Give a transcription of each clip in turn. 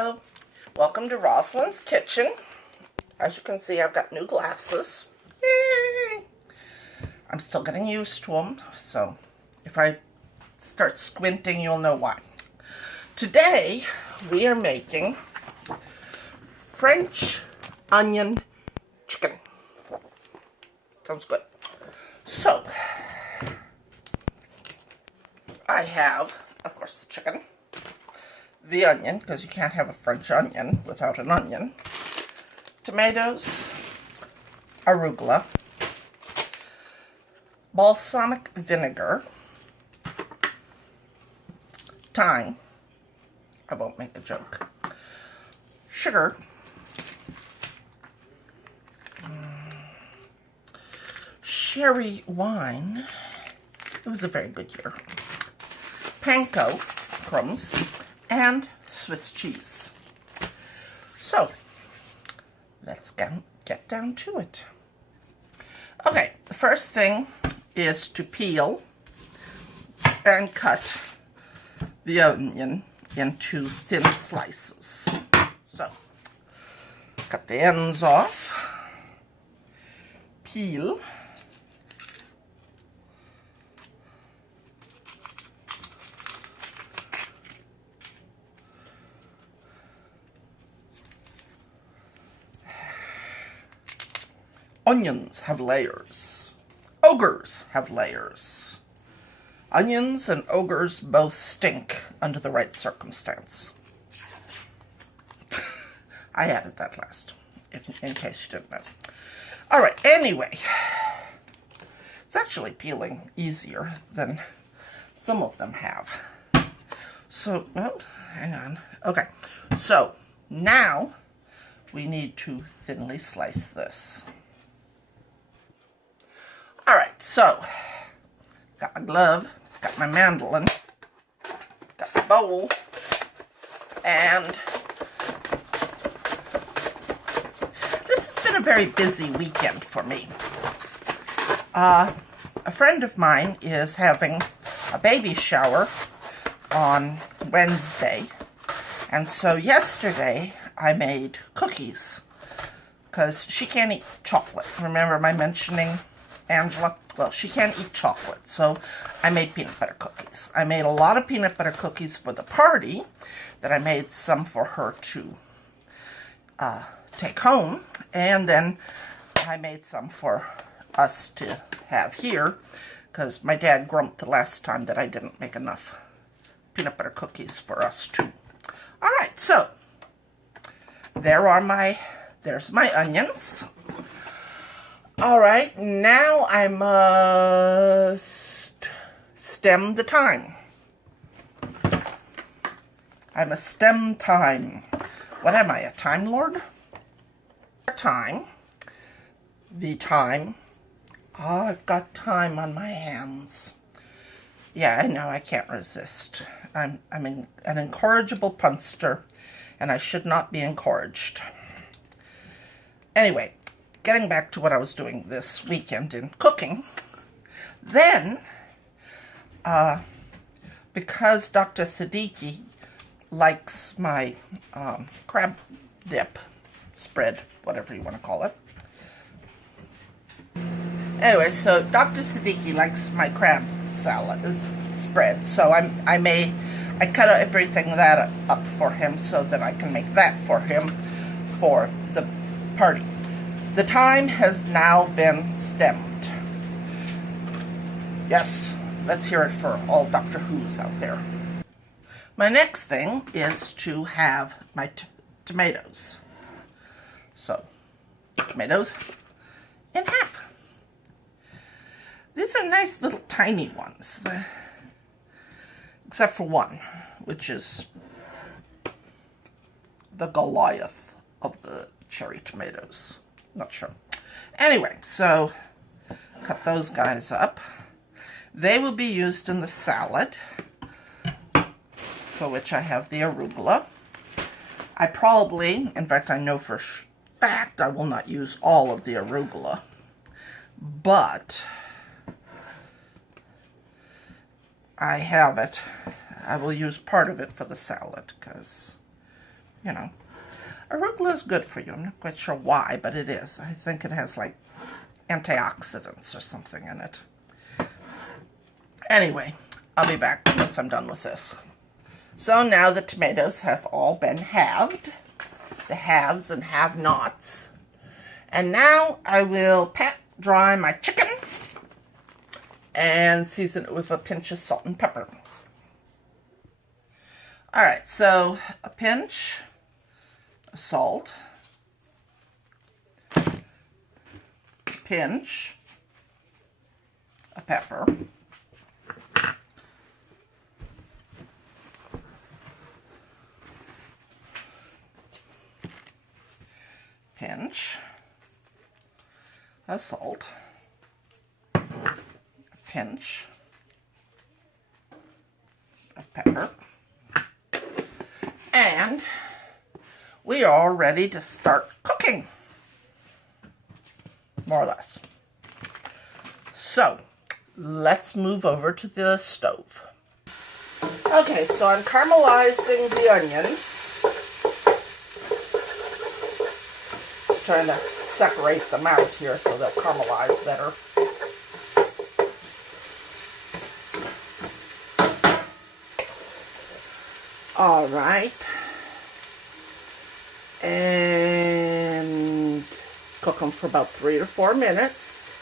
Hello. Welcome to Rosalind's Kitchen. As you can see, I've got new glasses. Yay! I'm still getting used to them, so if I start squinting, you'll know why. Today, we are making French onion chicken. Sounds good. So, I have, of course, the chicken, the onion, because you can't have a French onion without an onion, tomatoes, arugula, balsamic vinegar, thyme, I won't make a joke, sugar, sherry wine, it was a very good year, panko crumbs, and Swiss cheese. So, let's get down to it. Okay, the first thing is to peel and cut the onion into thin slices. So, cut the ends off, peel, onions have layers. Ogres have layers. Onions and ogres both stink under the right circumstance. I added that last, in case you didn't know. Alright, anyway. It's actually peeling easier than some of them have. So, oh, hang on. Okay, so now we need to thinly slice this. Alright, so, got my glove, got my mandolin, got my bowl, and this has been a very busy weekend for me. A friend of mine is having a baby shower on Wednesday, and so yesterday I made cookies, because she can't eat chocolate. Remember my mentioning Angela? Well, she can't eat chocolate, so I made peanut butter cookies. I made a lot of peanut butter cookies for the party, that I made some for her to take home, and then I made some for us to have here, because my dad grumped the last time that I didn't make enough peanut butter cookies for us too. Alright, so there's my onions. Alright, now I must stem the thyme. I must stem thyme. What am I, a Time Lord? Thyme. The thyme. Oh, I've got thyme on my hands. Yeah, I know, I can't resist. I'm an incorrigible punster, and I should not be encouraged. Anyway, getting back to what I was doing this weekend in cooking, then, because Dr. Siddiqui likes my crab dip, spread, whatever you want to call it. Anyway, so Dr. Siddiqui likes my crab salad spread, so I cut everything that up for him so that I can make that for him for the party. The thyme has now been stemmed. Yes, let's hear it for all Doctor Who's out there. My next thing is to have my tomatoes. So, tomatoes in half. These are nice little tiny ones, except for one, which is the Goliath of the cherry tomatoes. Not sure. Anyway, so cut those guys up. They will be used in the salad, for which I have the arugula. I probably, in fact, I know for a fact I will not use all of the arugula, but I have it. I will use part of it for the salad, because you know. Arugula is good for you. I'm not quite sure why, but it is. I think it has like antioxidants or something in it. Anyway, I'll be back once I'm done with this. So now the tomatoes have all been halved, the haves and have-nots. And now I will pat dry my chicken and season it with a pinch of salt and pepper. All right, so a pinch of salt, pinch of pepper, pinch of salt, a pinch of pepper, and we are ready to start cooking, more or less. So let's move over to the stove. Okay, so I'm caramelizing the onions. Trying to separate them out here so they'll caramelize better. All right. And cook them for about 3 to 4 minutes.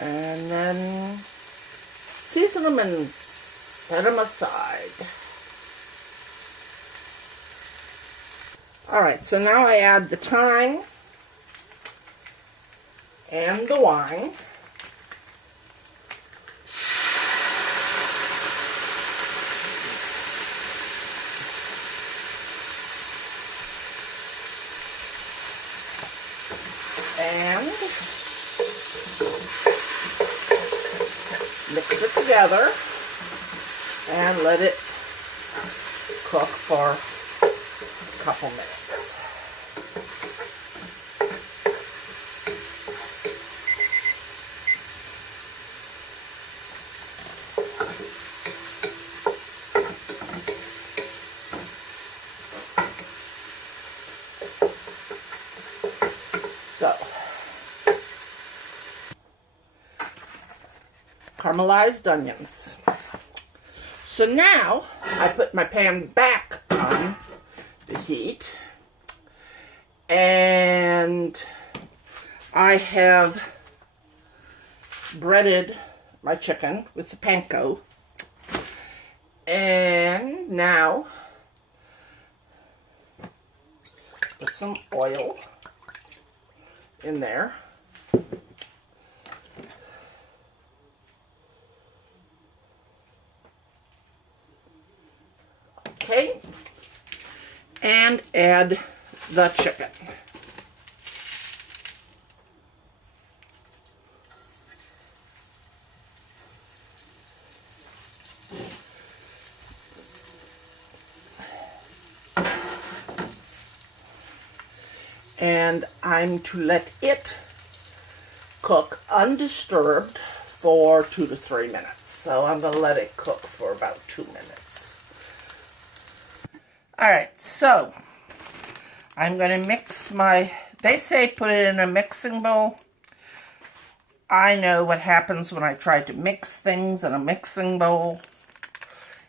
And then season them and set them aside. Alright, so now I add the thyme and the wine. And mix it together and let it cook for a couple minutes. So, caramelized onions. So now I put my pan back on the heat, and I have breaded my chicken with the panko, and now put some oil in there. Okay, and add the chicken. And I'm to let it cook undisturbed for 2 to 3 minutes. So I'm going to let it cook for about 2 minutes. Alright, so I'm going to mix my, they say put it in a mixing bowl. I know what happens when I try to mix things in a mixing bowl.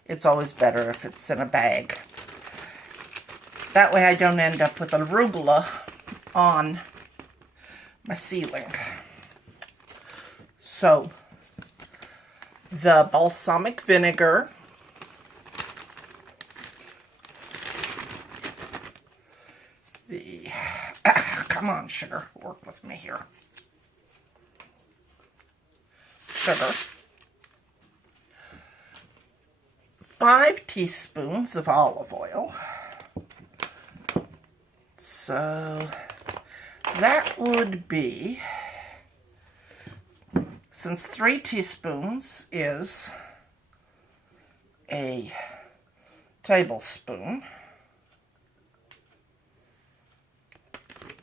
It's always better if it's in a bag. That way I don't end up with arugula on my ceiling. So the balsamic vinegar, come on, sugar, work with me here. Sugar, 5 teaspoons of olive oil. So that would be, since 3 teaspoons is a tablespoon,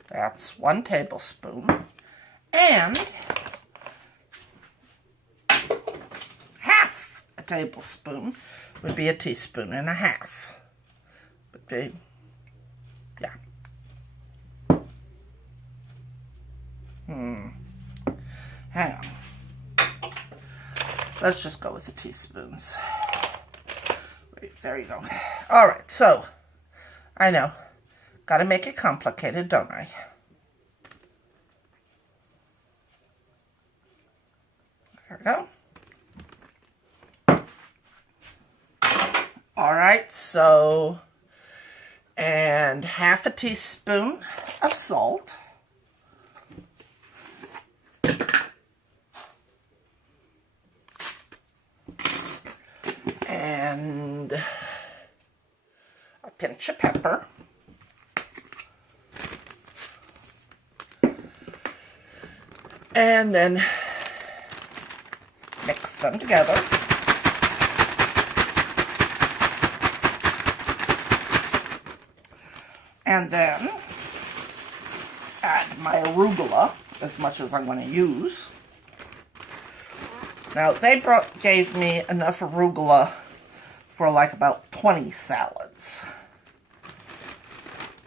that's 1 tablespoon, and half a tablespoon would be 1.5 teaspoons. Would be, yeah. Hang on. Let's just go with the teaspoons. Wait, there you go. All right, so I know. Got to make it complicated, don't I? There we go. All right, so, and 1/2 teaspoon of salt. And a pinch of pepper. And then mix them together. And then add my arugula, as much as I'm going to use. Now, they gave me enough arugula for like about 20 salads.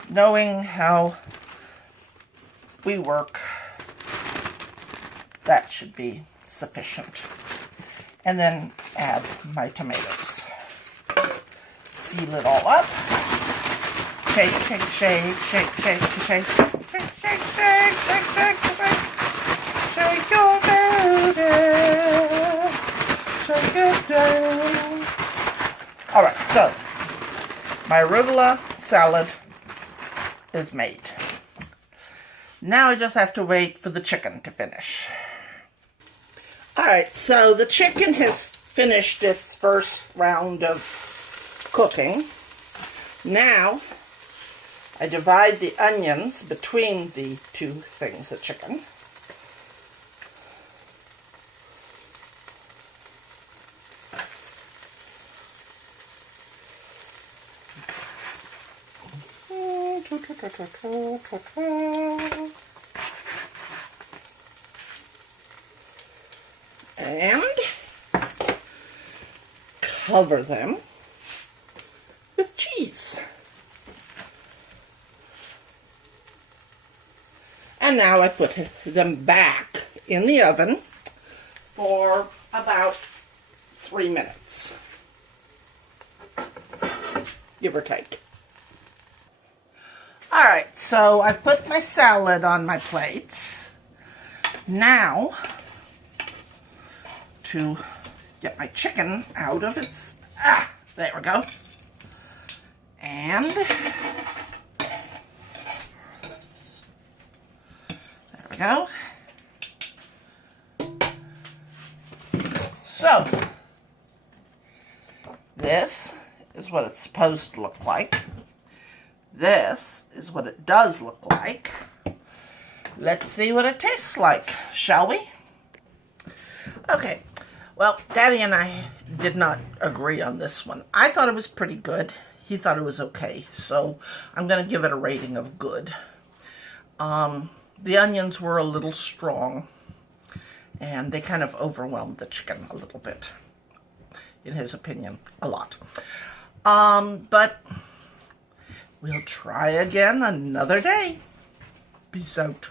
Knowing how we work, that should be sufficient. And then add my tomatoes. Seal it all up. Shake, shake, shake, shake, shake, shake, shake, shake, shake, shake, shake, shake. Shake your baby. Shake it down. All right, so my arugula salad is made. Now I just have to wait for the chicken to finish. All right, so the chicken has finished its first round of cooking. Now I divide the onions between the two things of chicken. And cover them with cheese. And now I put them back in the oven for about 3 minutes, give or take. All right, so I put my salad on my plates. Now, to get my chicken out of its, there we go. And there we go. So, this is what it's supposed to look like. This is what it does look like. Let's see what it tastes like, shall we? Okay, well, Daddy and I did not agree on this one. I thought it was pretty good. He thought it was okay, so I'm going to give it a rating of good. The onions were a little strong, and they kind of overwhelmed the chicken a little bit. In his opinion, a lot. But we'll try again another day. Peace out.